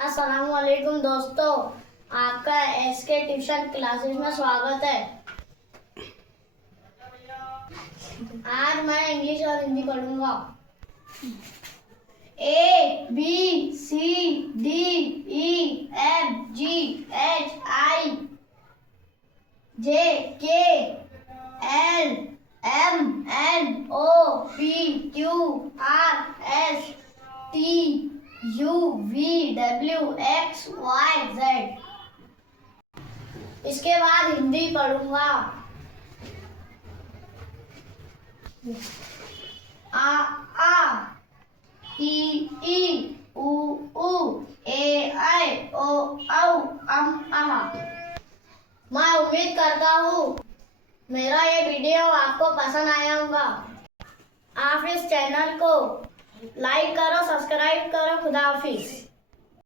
अस्सलामुअलैकुम दोस्तों, आपका एसके ट्यूशन क्लासेस में स्वागत है। आज मैं इंग्लिश और हिंदी पढ़ूंगा। ABCDEFGHIJKLMNOPQRSTUVWXYZ। इसके बाद हिंदी पढ़ूंगा। आ इ उ ए ऐ ओ औ अम। मैं उम्मीद करता हूँ मेरा ये वीडियो आपको पसंद आया होगा। आप इस चैनल को लाइक करो, सब्सक्राइब करो। खुदा हाफिज।